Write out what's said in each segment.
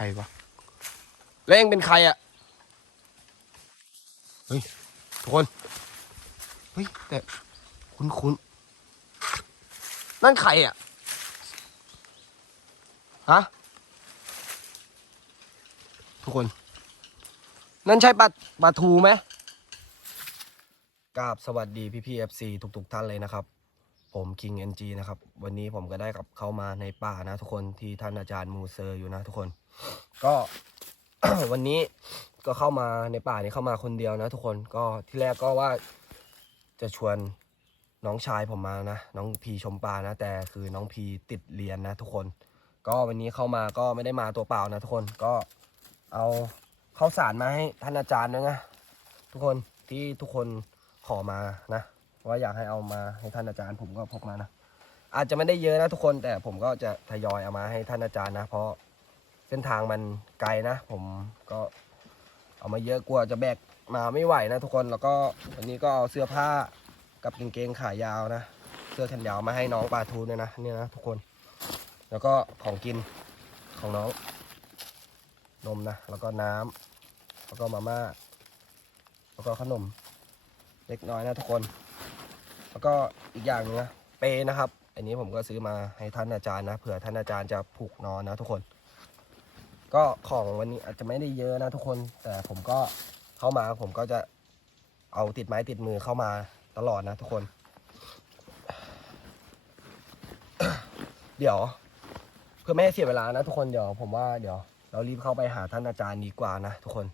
ใครวะแล้วเองเป็นใครอะเฮ้ยทุกคนเฮ้ยแต่คุ้นคุ้นๆนั่นใครอะฮะทุกคน นั่นใช่ปลาปลาทูไหมกราบสวัสดีพี่พีเอฟซีทุกๆท่านเลยนะครับผม King NG นะครับ วันนี้ผมก็ได้กลับเข้ามาในป่านะทุกคนที่ท่านอาจารย์มูเซอร์อยู่นะทุกคน ก็วันนี้ก็เข้ามาในป่านี้เข้ามาคนเดียวนะ ทุกคนก็ที่แรกก็ว่าจะชวนน้องชายผมมานะน้องพีชมปานะ แต่คือน้องพีติดเรียนนะ ทุกคน ก็วันนี้เข้ามาก็ไม่ได้มาตัวเปล่านะทุกคนก็เอาข้าวสารมาให้ท่านอาจารย์ด้วยนะทุกคนที่ทุกคนขอมานะว่าอยากให้เอามาให้ท่านอาจารย์ผมก็พกมานะอาจจะไม่ได้เยอะนะทุกคนแต่ผมก็จะทยอยเอามาให้ท่านอาจารย์นะ เพราะ เส้นทางมันไกลนะ ผมก็เอามาเยอะกลัวจะแบกมาไม่ไหวนะทุกคนแล้วก็วันนี้ก็เอาเสื้อผ้ากับกางเกงขายาวนะ เสื้อแขนยาวมาให้น้องปลาทูเนี่ยนะเนี่ยนะทุกคน แล้วก็ของกินของน้องนมนะแล้วก็น้ำแล้วก็มาม่าแล้วก็ขนมเล็กน้อยนะทุกคน แล้วก็อีกอย่างนึงนะเปนะครับ อันนี้ผมก็ซื้อมาให้ท่านอาจารย์นะเผื่อท่านอาจารย์จะผูกนอนนะทุกคน ก็ของวันนี้อาจจะไม่ได้เยอะนะทุกคน แต่ผมก็เข้ามาผมก็จะเอาติดไม้ติดมือเข้ามาตลอดนะทุกคน เดี๋ยว เพื่อไม่ให้เสียเวลานะทุกคนเดี๋ยวผมว่าเดี๋ยว เรารีบเข้าไปหาท่านอาจารย์ดีกว่านะทุกคน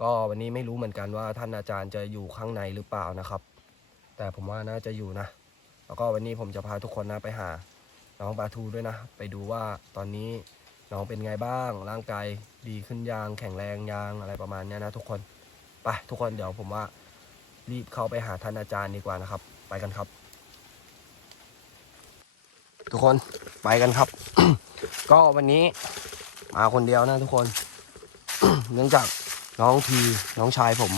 ก็วันนี้ไม่รู้เหมือนกันว่าท่านอาจารย์จะอยู่ข้างในหรือเปล่านะครับ แต่ผมว่าน่าจะอยู่นะ แล้วก็วันนี้ผมจะพาทุกคนนะไปหาน้องปลาทูด้วยนะ ไปดูว่าตอนนี้ น้องเป็นไงบ้าง ร่างกายดีขึ้นยางแข็งแรงยางอะไรประมาณนี้นะทุกคน ไปทุกคนเดี๋ยวผมว่ารีบเข้าไปหาท่านอาจารย์ดีกว่านะครับ ไปกันครับ ทุกคนไปกันครับ ก็วันนี้มาคนเดียวนะทุกคน เนื่องจากน้องทีน้องชายผม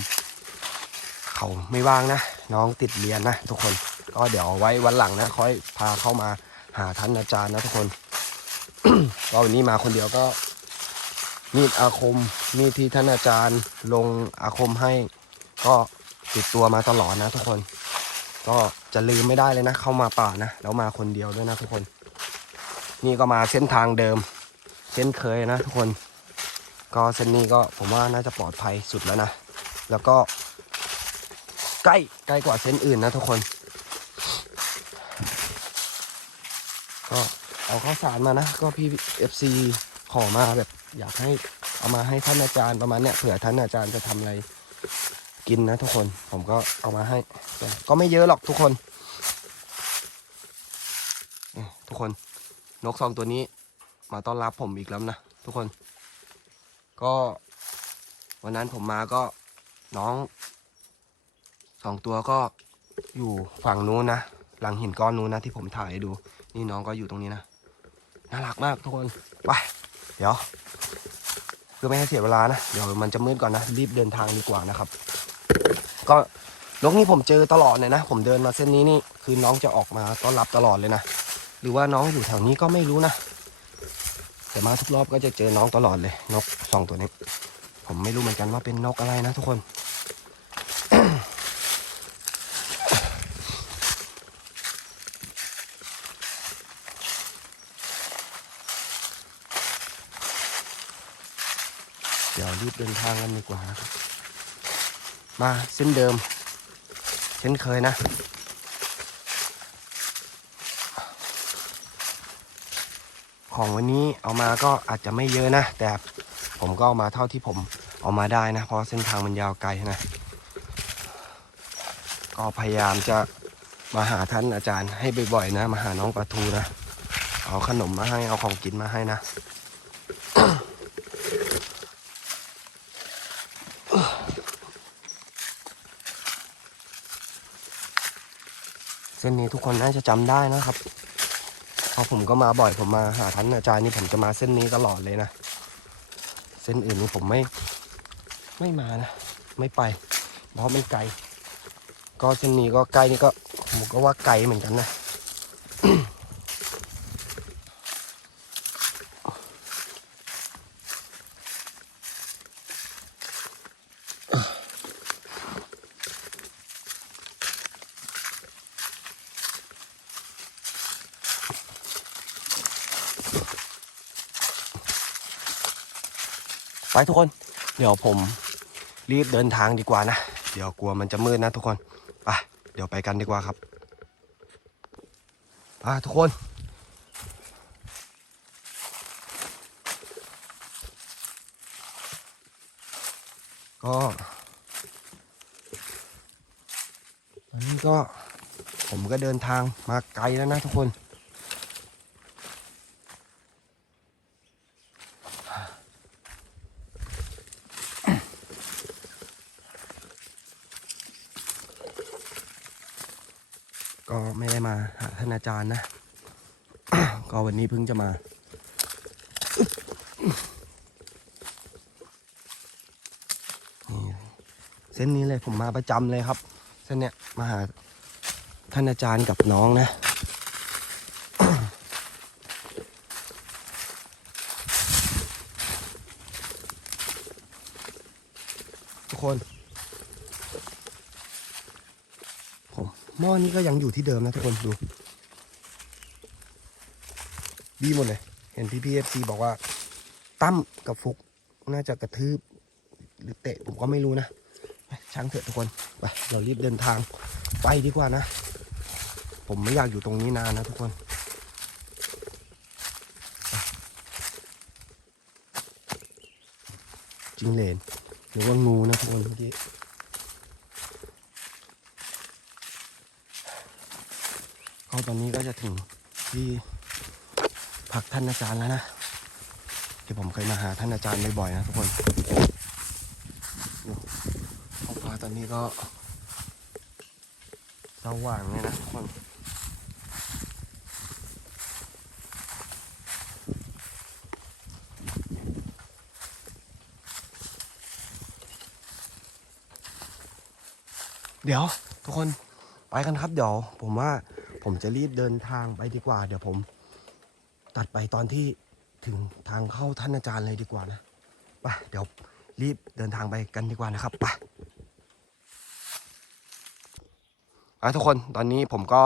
เขาไม่ว่างนะ น้องติดเรียนนะทุกคน ก็เดี๋ยวไว้วันหลังนะค่อยพาเข้ามาหาท่านอาจารย์นะทุกคน ก็วันนี้มาคนเดียวก็ มีดอาคมมีดที่ท่านอาจารย์ลงอาคมให้ ก็ติดตัวมาตลอดนะทุกคน ก็จะลืมไม่ได้เลยนะ เข้ามาป่านะแล้วมาคนเดียวด้วยนะทุกคน นี่ก็มาเส้นทางเดิม เช่นเคยนะทุกคน ก็เส้นนี้ก็ผมว่าน่าจะปลอดภัยสุดแล้วนะ แล้วก็ใกล้ใกล้กว่าเส้นอื่นนะทุกคน ก็ เอาข้าวสารมานะ ก็พี่เอฟซีขอมาแบบ อยากให้เอามาให้ท่านอาจารย์ประมาณเนี้ยเผื่อท่านอาจารย์จะทำอะไรกินนะทุกคน ผมก็เอามาให้ ก็ไม่เยอะหรอกทุกคน ทุกคน นกสองตัวนี้ มาต้อนรับผมอีกแล้วนะทุกคน ก็วันนั้นผมมาก็น้องสองตัวก็อยู่ฝั่งนู้นนะ หลังหินก้อนนู้นนะที่ผมถ่ายให้ดู นี่น้องก็อยู่ตรงนี้นะ น่ารักมากทุกคนไปเดี๋ยวเพื่อไม่ให้เสียเวลานะ เดี๋ยวมันจะมืดก่อนนะ รีบเดินทางดีกว่านะครับ ก็นกนี่ผมเจอตลอดเลยนะ ผมเดินมาเส้นนี้นี่คือน้องจะออกมาต้อนรับตลอดเลยนะ หรือว่าน้องอยู่แถวนี้ก็ไม่รู้นะ แต่มาทุกรอบก็จะเจอน้องตลอดเลย นกสองตัวนี้ ผมไม่รู้เหมือนกันว่าเป็นนกอะไรนะทุกคน เดี๋ยวรีบเดินทางกันดีกว่านะครับ มาเส้นเดิม เช่นเคยนะ ของวันนี้เอามาก็อาจจะไม่เยอะนะ แต่ผมก็เอามาเท่าที่ผมเอามาได้นะ เพราะเส้นทางมันยาวไกลนะ ก็พยายามจะมาหาท่านอาจารย์ให้บ่อยๆนะ มาหาน้องปลาทูนะ เอาขนมมาให้ เอาของกินมาให้นะ ส้นนี้ทุกคนน่าจะจำได้นะครับเพราะผมก็มาบ่อยผมมาหาท่านอาจารย์นี่ผมจะมาเส้นนี้ตลอดเลยนะเส้นอื่นนี่ผมไม่ไม่มานะไม่ไป เพราะมันไกล ก็เส้นนี้ก็ใกล้นี่ก็ผมก็ว่าไกลเหมือนกันนะ ไปทุกคน เดี๋ยวผมรีบเดินทางดีกว่านะ เดี๋ยวกลัวมันจะมืดนะทุกคน ไป เดี๋ยวไปกันดีกว่าครับไปทุกคนก็นนี้ก็ผมก็เดินทางมาไกลแล้วนะทุกคน ก็ไม่ได้มา หานอาจารย์นะ ก็วันนี้เพิ่งจะมาเส้นนี้เลยผมมาประจำเลยครับ เส้นเนี้ยมาหาท่านอาจารย์กับน้องนะทุกคน ผมหม้อนี้ก็ยังอยู่ที่เดิมนะทุกคนดู ดีหมดเลย เห็นพี่พีเอฟซีบอกว่า ตั้มกับฟุกน่าจะกระทืบ หรือเตะผมก็ไม่รู้นะช่างเถอะทุกคนไปเรารีบเดินทางไปดีกว่านะ ผมไม่อยากอยู่ตรงนี้นานนะทุกคนจิงเลนหรือว่างูนะทุกคนเมื่อกี้ก็ตอนนี้ก็จะถึงที่ พักท่านอาจารย์แล้วนะ ที่ผมเคยมาหาท่านอาจารย์บ่อยๆนะทุกคนท้องฟ้าตอนนี้ก็สว่างเลยนะทุกคนเดี๋ยวทุกคนไปกันครับเดี๋ยว ผมว่าผมจะรีบเดินทางไปดีกว่า เดี๋ยวผม ตัดไปตอนที่ถึงทางเข้าท่านอาจารย์เลยดีกว่านะไปเดี๋ยวรีบเดินทางไปกันดีกว่านะครับไปทุกคนตอนนี้ผมก็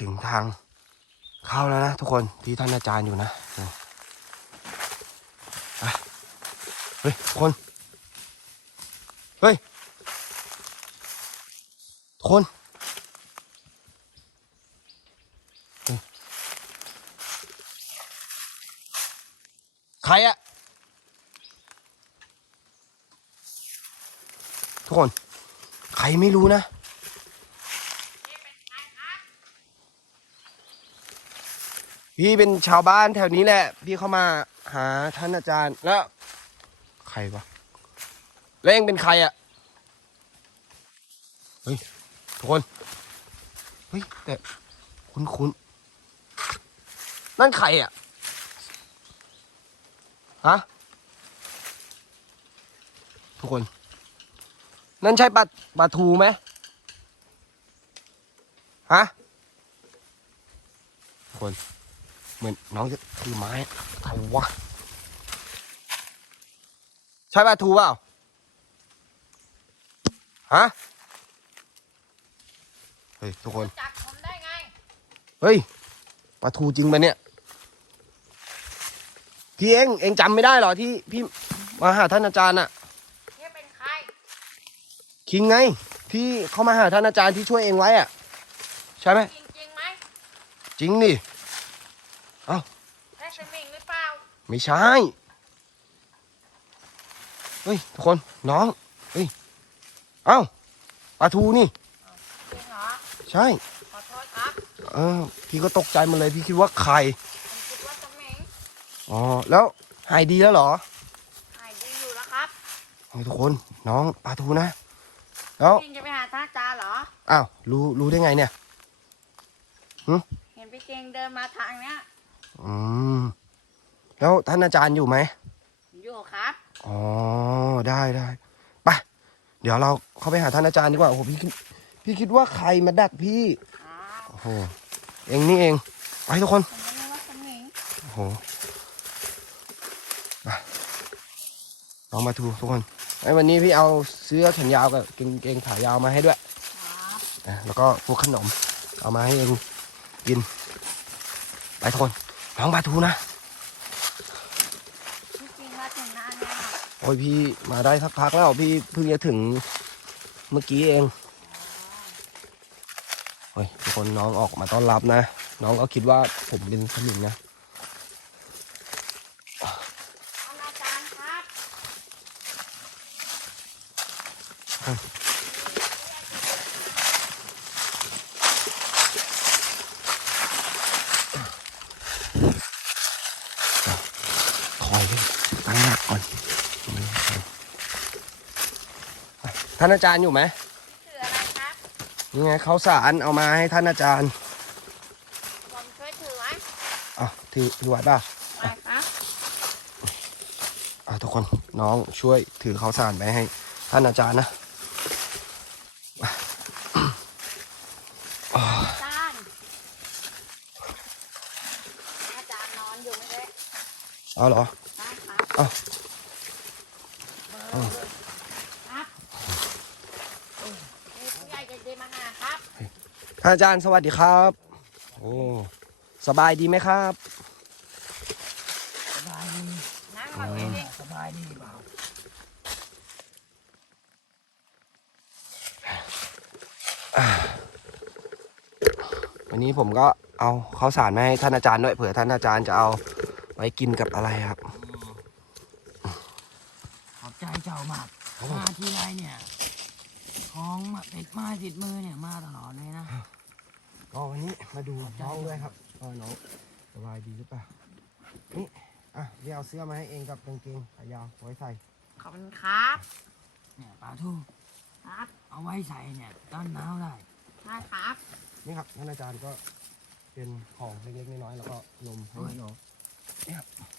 ถึงทางเข้าแล้วนะทุกคนที่ท่านอาจารย์อยู่นะเฮ้ยคนเฮ้ยคนเฮ้ยใครอะทุกคน ใครไม่รู้นะพี่เป็นชาวบ้านแถวนี้แหละ พี่เข้ามาหาท่านอาจารย์แล้ว ใครวะแล้วเองเป็นใครอะเฮ้ยทุกคนเฮ้ยแต่คุณคุณนั่นใครอะ ฮะ ทุกคน นั่นใช่ปลาปลาทูไหมฮะทุกคน เหมือนน้องจะถือไม้ใครวะ ใช่ปลาทูเปล่า ฮะ เฮ้ย ทุกคน จับผมได้ไง เฮ้ยปลาทูจริงปะเนี่ย พี่เองเองจำไม่ได้เหรอที่พี่มาหาท่านอาจารย์อะนี่เป็นใคร คิงไง ที่เขามาหาท่านอาจารย์ที่ช่วยเองไว้อะใช่ไหมจริงจริงๆไหมจริงดิได้สมิงหรือเปล่า ไม่ใช่เฮ้ยทุกคนน้องเฮ้ยเอ้าปลาทูนี่ จริงเหรอ ใช่ขอโทษครับ เออพี่ก็ตกใจหมาเลยพี่คิดว่าใคร ผมคิดว่าสมิง อ๋อแล้วหายดีแล้วเหรอหายดีอยู่แล้วครับเฮ้ยทุกคนน้องปลาทูนะแล้วจริงจะไปหาท่านอาจารย์เหรออ้าวรู้รู้ได้ไงเนี่ยเห็นพี่เจงเดินมาทางเนี้ยอืมแล้วท่านอาจารย์อยู่ไหมอยู่ครับอ๋อได้ได้ไปเดี๋ยวเราเข้าไปหาท่านอาจารย์ดีกว่าโอ้โหพี่คิดพี่คิดว่าใครมาดักพี่อ๋อโอ้โหเองนี่เองไปทุกคนผมไม่รู้ว่าสมิงโอ้โหไป ลองมาดูทุกคนไอ้วันนี้พี่เอาเสื้อแขนยาวกับกางเกงขายาวมาให้ด้วยครับนะแล้วก็พวกขนม เอามาให้เองกิน ไปทุกคนน้องปลาทูนะพี่จริงมาถึงไหนโอ้ยพี่มาได้สักพักแล้วพี่เพิ่งจะถึงเมื่อกี้เองโอ้ยทุกคนน้องออกมาต้อนรับนะ น้องก็คิดว่าผมเป็นสมิงนะ ท่านอาจารย์ครับ คอยพี่ตั้งหลักก่อนท่านอาจารย์อยู่ไหมคืออะไรครับนี่ไงเขาวสารเอามาให้ท่านอาจารย์ผมช่วยถือไหมอะถือถือไหวป่ะไม่ครับอะทุกคนน้องช่วยถือข้าวสารไปให้ท่านอาจารย์นะอ่า อาจารย์อาจารย์นอนอยู่ไม่ได้ เอาเหรอได้ครับอ้าวครับมีผู้ใหญ่ใจดีมาหาครับท่านอาจารย์สวัสดีครับ โอ้สบายดีไหมครับสบายดีนั่งมาเองสบายดีเปล่าวันนี้ผมก็เอาข้าวสารมาให้ท่านอาจารย์ด้วยเผื่อท่านอาจารย์จะเอา ไว้กินกับอะไรครับ ขอบใจเจ้ามาก มาทีไรเนี่ย ของมาติดไม้ติดมือเนี่ยมาตลอดเลยนะ ก็วันนี้มาดูน้องด้วยครับว่าน้องสบายดีหรือเปล่า นี่ อะเดี๋ยวเอาเสื้อมาให้เองกับกางเกงขายาวไว้ใส่ ขอบคุณครับ เนี่ยปลาทูครับ เอาไว้ใส่เนี่ยต้านหนาวได้ได้ครับ นี่ครับท่านอาจารย์ก็เป็นของเล็กๆน้อยๆแล้วก็นมให้น้อง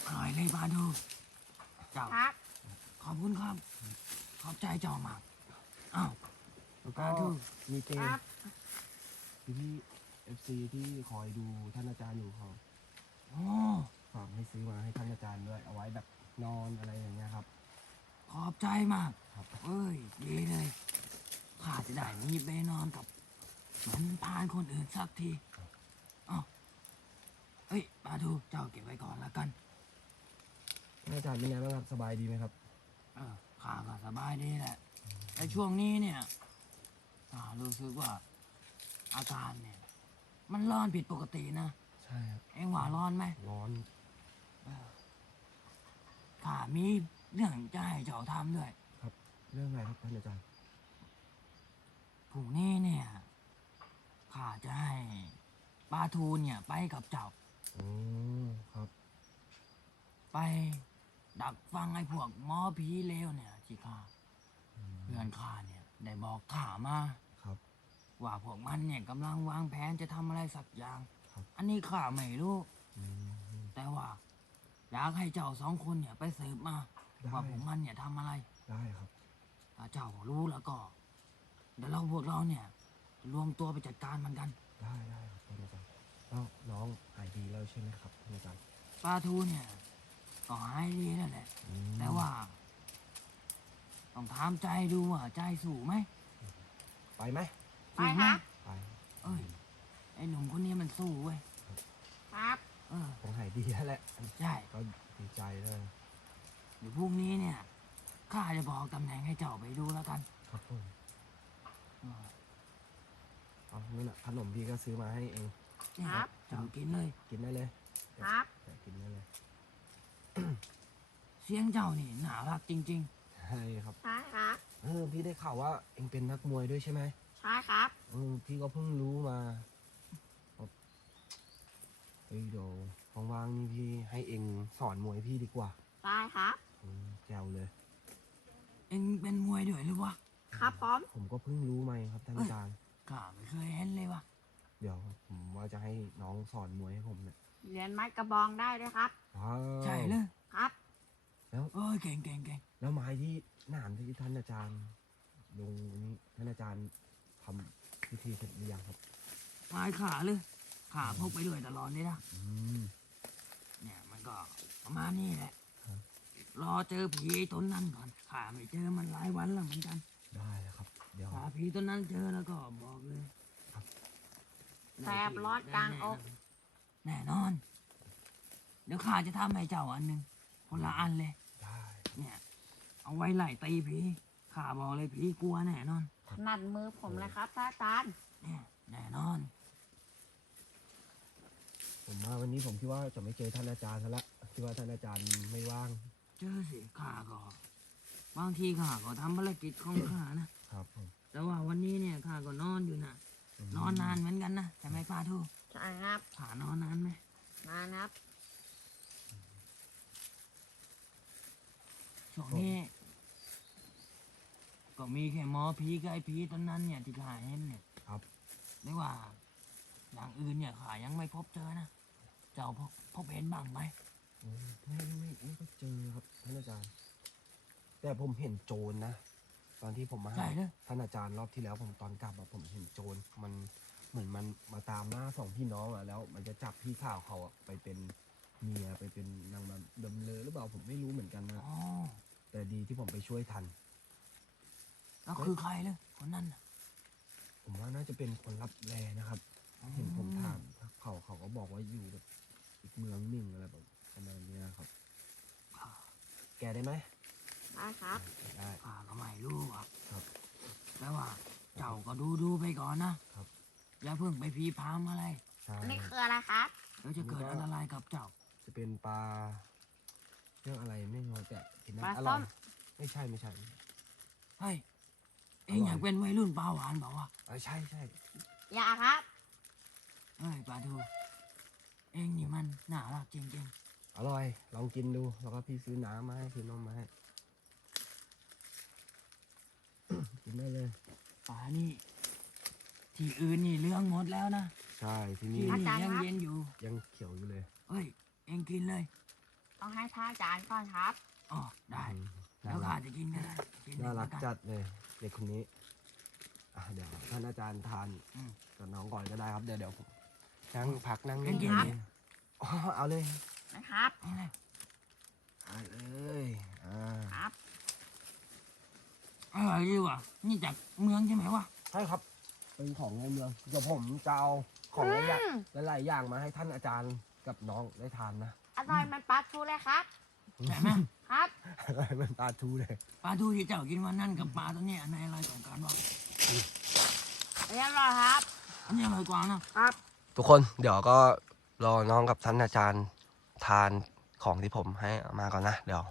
อร่อยเลยปลาทูเจ้าครับขอบคุณครับ ขอบใจเจ้ามากอ้าวแล้วปก็ลาทูมีเกคมรับพี่เอฟซีที่คอยดูท่านอาจารย์อยู่เขาโอ้ฝากให้ซื้อมาให้ท่านอาจารย์ด้วยเอาไว้แบบนอนอะไรอย่างเงี้ยครับ ขอบใจมากครับ เอ้ยดีเลยข้าจะได้มีไปนอนกับเหมือนพานคนอื่นสักทีอ้าว เฮ้ยปลาทูเจ้าเก็บไว้ก่อนละกันท่านอาจารย์เป็นไงบ้างครับสบายดีไหมครับ เออข้าก็สบายดีแหละแต่ช่วงนี้เนี่ยข้ารู้สึกว่าอาการเนี่ย มันร้อนผิดปกตินะ ใช่ครับ เอ็งว่าร้อนไหมร้อน ข้ามีเรื่องจะให้เจ้าทำด้วยเรื่องอะไรครับท่านอาจารย์พรุ่งนี้เนี่ย ข้าจะให้ปลาทูเนี่ยไปกับเจ้า อ๋อครับ ไปดักฟังไอ้พวกหมอผีเลวเนี่ยที่ข้าเพื่อนข้าเนี่ย ได้บอกข้ามาครับ ว่าพวกมันเนี่ยกำลังวางแผนจะทำอะไรสักอย่าง ครับ อันนี้ข้าไม่รู้ อืม แต่ว่า อยากให้เจ้าสองคนเนี่ยไปสืบมา ได้ ว่าพวกมันเนี่ยทำอะไร ได้ครับ ถ้าเจ้ารู้แล้วก็ เดี๋ยวเราพวกเราเนี่ย รวมตัวไปจัดการมันกัน ได้ได้ครับ แล้วน้องหายดีแล้วใช่ไหมครับท่านอาจารย์ปลาทูเนี่ยก็หายดีแล้วแหละ อืมแต่ว่า ต้องถามใจดูว่าใจสู้ไหมไปไหมไปครับไปเอ้ยไอ้หนุ่มคนนี้มันสู้เว้ยครับ เออคงหายดีแล้วแหละใช่ก็ดีใจเลยเดี๋ยวพรุ่งนี้เนี่ยข้าจะบอกตำแหน่งให้เจ้าไปดูแล้วกันครับผมเออเอานี่นน่ะขนมพี่ก็ซื้อมาให้เองเนี่ยครับเจ้ากินเลย กินได้เลยครับแต่กินได้เลย เสียงเจ้านี่น่ารักจริงใช่ครับ ใช่ครับ เออพี่ได้ข่าวว่าเองเป็นนักมวยด้วยใช่ไหมใช่ครับเออพี่ก็เพิ่งรู้มาครับเฮ้ยเดี๋ยวว่างๆนี่พี่ให้เองสอนมวยพี่ดีกว่า ได้ครับอืมแจวเลยๆเอ็งเป็นมวยด้วยหรือวะ ครับพร้อม ผมก็เพิ่งรู้มาเองครับท่านอาจารย์ข้าไม่เคยเห็นเลยวะ เดี๋ยวผมว่าจะให้น้องสอนมวยให้ผมเนี่ยเรียนไม้กระบองได้ด้วยครับ ว้าวใช่เลยครับเอ้ยเก่งเก่งเก่งแล้วไม้ที่หนามที่ท่านอาจารย์ลงนี้ท่านอาจารย์ทำพิธีเสร็จหรือยังครับไม้ขาเลย ขาพกไปด้วยตลอดเลยนะ อืม เนี่ยมันก็ประมาณนี้แหละ ครับ รอเจอผีตนนั้นก่อนข้าไม่เจอมันหลายวันแล้วเหมือนกันได้แล้วครับ เดี๋ยวถ้าผีตนนั้นเจอแล้วก็บอกเลยครับ แสบร้อนกลางอก แน่นอน เดี๋ยวข้าจะทำให้เจ้าอันหนึ่งคนละอันเลย ได้เนี่ย เอาไว้ไล่ตีผีข้าบอกเลยผีกลัวแน่นอนถนัดมือผมเลยครับพระอาจารย์ เนี่ยแน่นอน ผมมาวันนี้ผมคิดว่าจะไม่เจอท่านอาจารย์ซะละคิดว่าท่านอาจารย์ไม่ว่าง เจอสิข้าก็บางทีข้าก็ทำภารกิจของข้านะ ครับผมแต่ว่าวันนี้เนี่ยข้าก็นอนอยู่นะ นอนนานเหมือนกันนะใช่ไหมป้าทูใช่ครับข้านอนนานไหมมาครับช่วงนี้ก็มีแค่หมอผีกับไอ้ผีตอนนั้นเนี่ยที่ข้าเห็นเนี่ยครับ ไม่ว่า อย่างอื่นเนี่ยข้ายังไม่พบเจอนะเจ้าพบพบเห็นบ้างไหมอืมไม่ไม่ไม่ก็เจอครับท่านอาจารย์ แต่ผมเห็นโจรนะ ตอนที่ผมมาหาใช่เลยท่านอาจารย์รอบที่แล้วผมตอนกลับอะผมเห็นโจรมันเหมือนมันมาตามล่าสองพี่น้องอะแล้ว มันจะจับพี่ข่าวเขาอะไปเป็นเมียไปเป็นนางแบบดำเลอหรือเปล่าผมไม่รู้เหมือนกันนะอ๋อแต่ดีที่ผมไปช่วยทัน แล้วคือใครเลยคนนั้นน่ะผมว่าน่าจะเป็นคนรับแลนะครับ เห็นผมถามเขาเขาก็บอกว่าอยู่แบบอีกเมืองหนึ่งอะไรแบบประมาณเนี้ยครับข้าแกได้ไหม ได้ครับ ได้ข้าก็ไม่รู้อะครับแต่ว่าเจ้าก็ดูดูไปก่อนนะครับ อย่าเพิ่งไปพีพามอะไรใช่อันนี้คืออะไรครับเดี๋ยวจะเกิดอันตรายกับเจ้าจะเป็นปลาเรื่องอะไรไม่รู้แต่กินปลาน้ำอส้ร่อยม ไม่ใช่ไม่ใช่ เฮ้ยเอ็งอร่อย อยากเป็นวัยรุ่นปลาหวานเปล่าวะเออใช่ใช่อย่าครับ เฮ้ยปลาทูเอ็งนี่มันน่ารักจริงอร่อย ลองกินดูแล้วก็พี่ซื้อน้ำมาให้ซื้อนมมาให้ กิ นได้เลยๆปลานี่ ที่อื่นนี่เรื่องหมดแล้วนะใช่ที่ที่นี่นี่อาจารย์ยังครับ เย็นอยู่ยังเขียวอยู่เลยเฮ้ย เอ็งกินเลยต้องให้พระอาจารย์ก่อนครับ อ๋อได้อืมแล้น่าวข้ารักจะกินก็ได้กินน่ารักแล้วนจัดเลยเด็กคนนี้อะเดี๋ยวท่านอาจารย์ทานอืม กับน้องก่อนก็ได้ครับเดี๋ยวเดี๋ยวผมนั่งพักนั่งเอ็งกินเล่ดิอ๋อเอาเลยนะครับ นี่เลยเอาเลยอ่าครับ อร่อยดีว่ะ นี่จากเมืองใช่ไหมวะ ใช่ครับ เป็นของในเมืองเดี๋ยวผมจะเอาของหลายอย่างหลายๆอย่างมาให้ท่านอาจารย์กับน้องได้ทานนะอร่อยมันปลาทูเลยครับใช่ไหมครับ อะไรมันตาทูเลย ปลาทูที่เจ้ากินวันนั้นกับปลาตัวเนี้ยอันไหนอร่อยกว่ากันวะอันนี้อร่อยครับ อันนี้อร่อยกว่านะครับ ทุกคนเดี๋ยวก็รอน้องกับท่านอาจารย์ทานของที่ผมให้มาก่อนนะ เดี๋ยว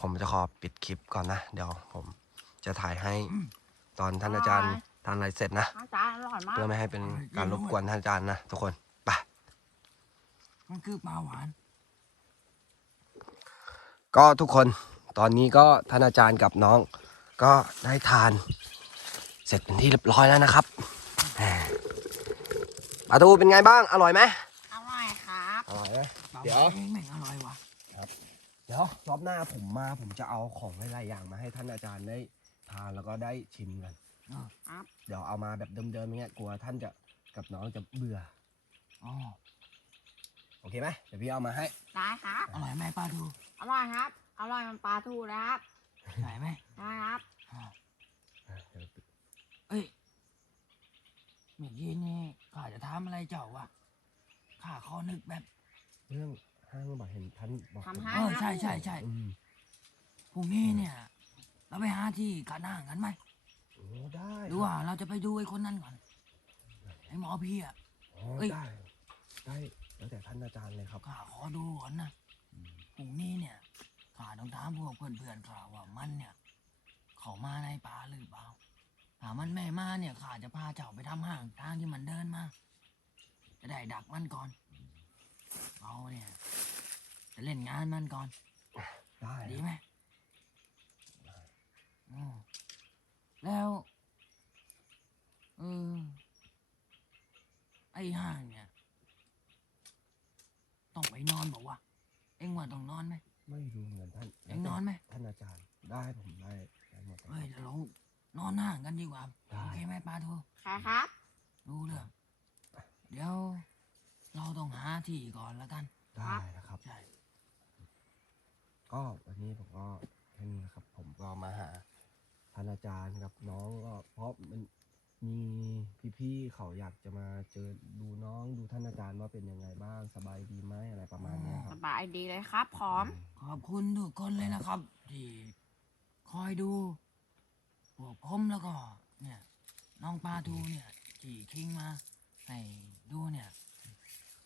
ผมจะขอปิดคลิปก่อนนะ เดี๋ยวผม จะถ่ายให้ตอนท่านอาจารย์ทานอะไรเสร็จนะพระอาจารย์อร่อยมากเพื่อไม่ให้เป็นการรบกวนท่านอาจารย์นะทุกคนไปมันคือปลาหวาน ก็ทุกคนตอนนี้ก็ท่านอาจารย์กับน้อง ก็ได้ทาน เสร็จเป็นที่เรียบร้อยแล้วนะครับแหม่ปลาทูเป็นไงบ้าง อร่อยไหมอร่อยครับอร่อยไหมปลาหเดี๋ยววานเองแม่งอร่อยว่ะเดี๋ยวรอบหน้าผมมาผมจะเอาของหลายๆอย่างมาให้ท่านอาจารย์ได้ ทานแล้วก็ได้ชิมกันเออเดี๋ยวเอามาแบบเดิมๆอย่างเงี้ยกลัวท่านจะกับน้องจะเบื่อ อ๋อโอเคไหมเดี๋ยวพี่เอามาให้ ได้ครับ อร่อยไหมปลาทูอร่อยครับ อร่อยมันปลาทูนะครับใช่ไหมได้ครับอ๋ออะเดี๋ยวเอ้ยเมื่อกี้นี่ข้าจะถามอะไรเจ้าวะข้าขอนึกแบบเรื่องห้างบอกเห็นท่านบอกทำผมห้าเออใช่ใช่ใช่อืมพรุ่งนี้เนี่ย เราไปหาที่กันห้างกันไหมโอ้ได้หรือว่าเราจะไปดูไอ้คนนั้นก่อนไอ้หมอพี่อะ อ๋อเอ้ย ได้ ได้ แล้วแต่ท่านอาจารย์เลยครับ ข้าขอดูก่อนนะพรุ่งนี้เนี่ยข้าต้องถามพวกเพื่อนๆข้าว่ามันเนี่ย เขามาในป่าหรือเปล่าถ้ามันไม่มาเนี่ยข้าจะพาเจ้าไปทำห้างทางที่มันเดินมา จะได้ดักมันก่อนเราเนี่ย จะเล่นงานมันก่อนได้ดีไหมอืม แล้วเออไอ้ห้างเนี่ย ต้องไปนอนบอกว่าวะเอ็งว่าต้องนอนไหม ไม่รู้เหมือนท่านเอ็งนอนไหม ท่านอาจารย์ ได้ผมได้ได้หมดเฮ้ยเดี๋ยวเรานอนห้างกันดีกว่า ได้ โอเคไหมปลาทูใช่ครับ รู้เรื่อง เดี๋ยว เราต้องหาที่ก่อนแล้วกัน ได้นะครับ ใช่ ก็วันนี้ผมก็แค่นี้นะครับ ผมก็มาหา ท่านอาจารย์กับน้องก็เพราะมันมีพี่ๆเขาอยากจะมาเจอดูน้องดูท่านอาจารย์ว่าเป็นยังไงบ้างสบายดีไหมอะไรประมาณเนี้ยคสรับ บายดีเลยครับพร้อม ขอบคุณทุกคนเลยนะครับ ที่คอยดูพวกผมแล้วก็ เนี่ยน้องปลาทูเนี่ยขี่คิงมาให้ดูเนี่ย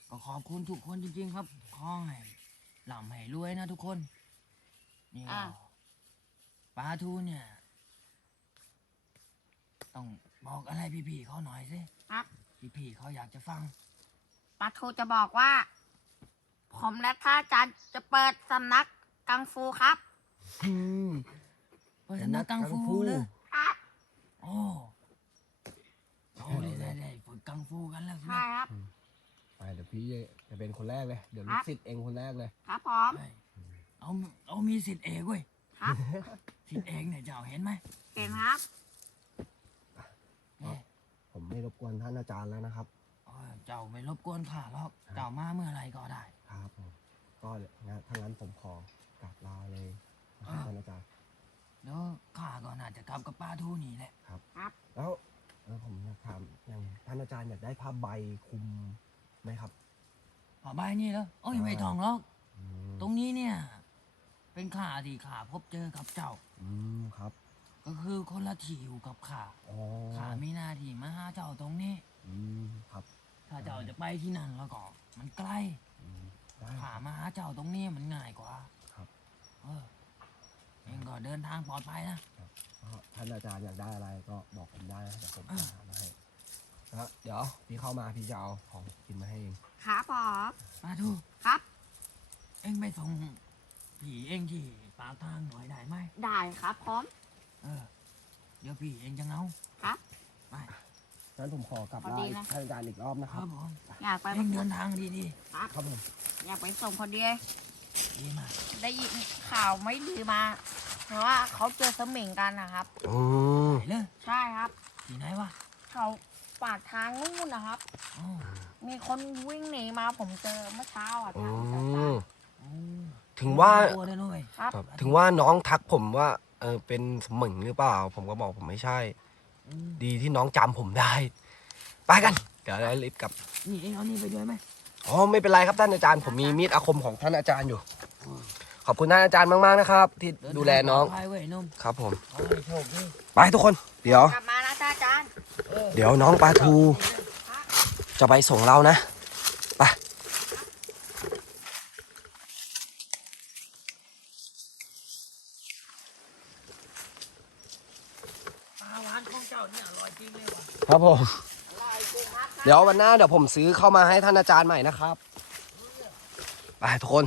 ก็ขอบคุณทุกคนจริง ๆ ครับขอให้หล่ำให้รวยนะทุกคนนี่ก็อะ ปลาทูเนี่ย ต้องบอกอะไรพี่ๆเขาหน่อยสิครับ พี่ๆเขาอยากจะฟังปาทูจะบอกว่า ผมและท่านอาจารย์จะเปิดสำนักกังฟูครับเปิดสำนักกังฟูเลยครับ โอ้โอ้ได้ได้ได้ฝึกกังฟูกันแล้วสิใช่ครับ ไปเดี๋ยวพี่จะเป็นคนแรกเลย เดี๋ยวคลูรักบศิษย์เองคนแรกเลย ครับผมเฮ้ยเอาเอามีสิทธิ์เอกเว้ยครับ สิทธิ์เอกเนี่ยเจ้าเห็นไหมเห็นครับเนี่ย ผมไม่รบกวนท่านอาจารย์แล้วนะครับเออเจ้าไม่รบกวนข้าหรอก เจ้ามาเมื่อไหรก็ได้ ครับผมก็งั้นถ้างั้นผมขอกลับลาเลยนะครับอ่าท่านอาจารย์เดี๋ยวข้าก็น่าจะกลับกับป้าทูนี่แหละแล้วเออผมอยากถามอย่างท่านอาจารย์อยากได้ผ้าใบคลุมไหมครับผ้าใบนี่แล้วโอ้ยอ่าไม่ต้องหรอก อืมตรงนี้เนี่ย เป็นข้าที่ข้าพบเจอกับเจ้า อืมครับ ก็คือคนละที่อยู่กับข้าอ๋อข้ามีหน้าที่มาหาเจ้าตรงนี้ อืมครับถ้าเจ้าจะไปที่นั่นแล้วก็มันใกล้อืมได้ข้ามาหาเจ้าตรงนี้มันง่ายกว่าครับ เออเองก็เดินทางปลอดภัยนะ ก็ท่านอาจารย์อยากได้อะไรก็บอกผมได้นะเดี๋ยวผมอ่าจะหามาให้นะเดี๋ยวพี่เข้ามาพี่จะเอาของกินมาให้เองครับผมป้าทูครับ เองไปส่งผีเองที่ปากทางหน่อยได้ไหมได้ครับผม เออ เดี๋ยวพี่เองจะเหงาครับไปงั้นผมขอกลับพอลาดีนะท่านอาจารย์อีกรอบนะคครัรับบผมอยากไปเองเดินทางดีครับครับผมอยากไปส่งคนเดียวๆดีมากได้ยินข่าวไม่ดีมา เพราะว่าเขาเจอสมิงกันนะครับอืมไปเลยใช่ครับ ที่ไหนวะเขาปากทางนู่นนะครับ อ๋อมีคนวิ่งหนีมาผมเจอเมื่อเช้าอะอืทางมสายโอ้ถึงว่า ตัวเลยนุ้ยๆครับ ครับ ถึงว่าน้องทักผมว่า เออเป็นสมิงหรือเปล่า ผมก็บอกผมไม่ใช่อืมดีที่น้องจำผมได้ ไปกัน เดี๋ยวเรารีบกลับ นี่เองเอานี่ไปด้วยไหมอ๋อไม่เป็นไรครับท่านอาจารย์ผมมีมีดอาคมของท่านอาจารย์อยู่ ขอบคุณท่านอาจารย์มากๆนะครับ ที่เนทางดูแลน้องปลดภัยเว้ยนุ่มครับผมขอให้โชคดีไปทุกคน เดี๋ยว กลับมานะจ้าอาจารย์ออเดี๋ยวน้องปลาทูครับจะไปส่งเรานะ ไป ปลาหวานของเจ้าเนี่ยอร่อยจริงเลยว่ะ ครับผมอร่อยจริงครับเดี๋ยววันหน้าเดี๋ยวผมซื้อเข้ามาให้ท่านอาจารย์ใหม่นะครับ ไปทุกคน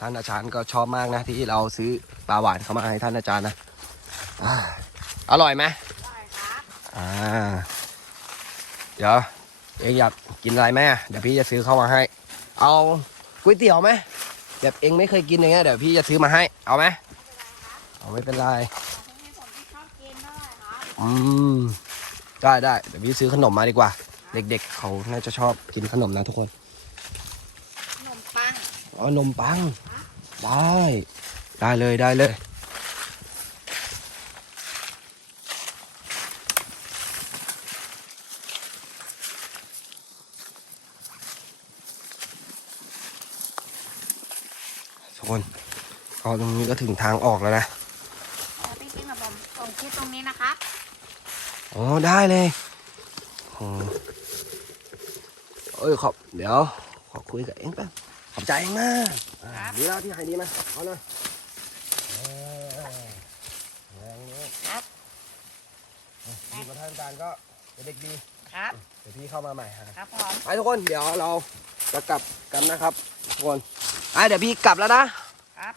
ท่านอาจารย์ก็ชอบมากนะ ที่เราซื้อปลาหวานเข้ามาให้ท่านอาจารย์นะอ่าอร่อยไหมอร่อยครับอ่า เดี๋ยวเองอยากกินอะไรไหมอะเดี๋ยวพี่จะซื้อเข้ามาให้ เอาก๋วยเตี๋ยวไหมแบบเองไม่เคยกินอย่างเงี้ยเดี๋ยวพี่จะซื้อมาให้ เอาไหมไม่เป็นไรครับเอาไม่เป็นไรแต่ที่นี่ผมไม่ชอบกินเท่าไหร่ครับอืม ได้ได้เดี๋ยวพี่ซื้อขนมมาดีกว่า เด็กๆ เขาน่าจะชอบกินขนมนะทุกคน ขนมปังเอานมปัง ได้ ได้เลยได้เลย ทุกคนก็ตรงนี้ก็ถึงทางออกแล้วนะแต่พี่กินกับผมส่งคลิปตรงนี้นะครับ อ๋อได้เลยโอ้เอ้ยขอบเดี๋ยว ขอคุยกับเอ็งแป๊บขอบใจเองนะอ่าครับดีแล้วที่หายดีนะเอานะเออแรงนี้ครับดีกว่าท่านอาจารย์ก็เป็นเด็กดีครับเดี๋ยวพี่เข้ามาใหม่ฮะครับผมไปทุกคนเดี๋ยวเราจะกลับกันนะครับทุกคนอะเดี๋ยวพี่กลับแล้วนะครับ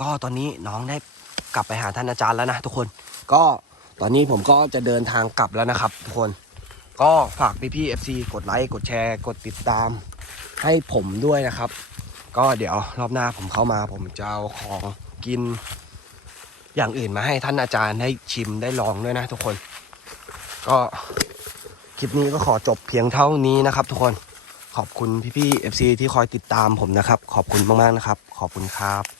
ก็ตอนนี้น้องได้ก ลับไปหาท่านอาจารย์แล้วนะทุกคน ก็ตอนนี้ผมก็จะเดินทางกลับแล้วนะครับ ทุกคน ก็ฝากพี่พี่เอฟซีกดไลค์กดแชร์กดติดตาม ให้ผมด้วยนะครับ ก็เดี๋ยวรอบหน้าผมเข้ามา ผมจะเอาของกิน อย่างอื่นมาให้ท่านอาจารย์ได้ชิมได้ลองด้วยนะ ทุกคน ก็คลิปนี้ก็ขอจบเพียงเท่านี้นะครับ ทุกคนขอบคุณพี่พี่เอฟซีที่คอยติดตามผมนะครับ ขอบคุณมากๆนะครับ ขอบคุณครับ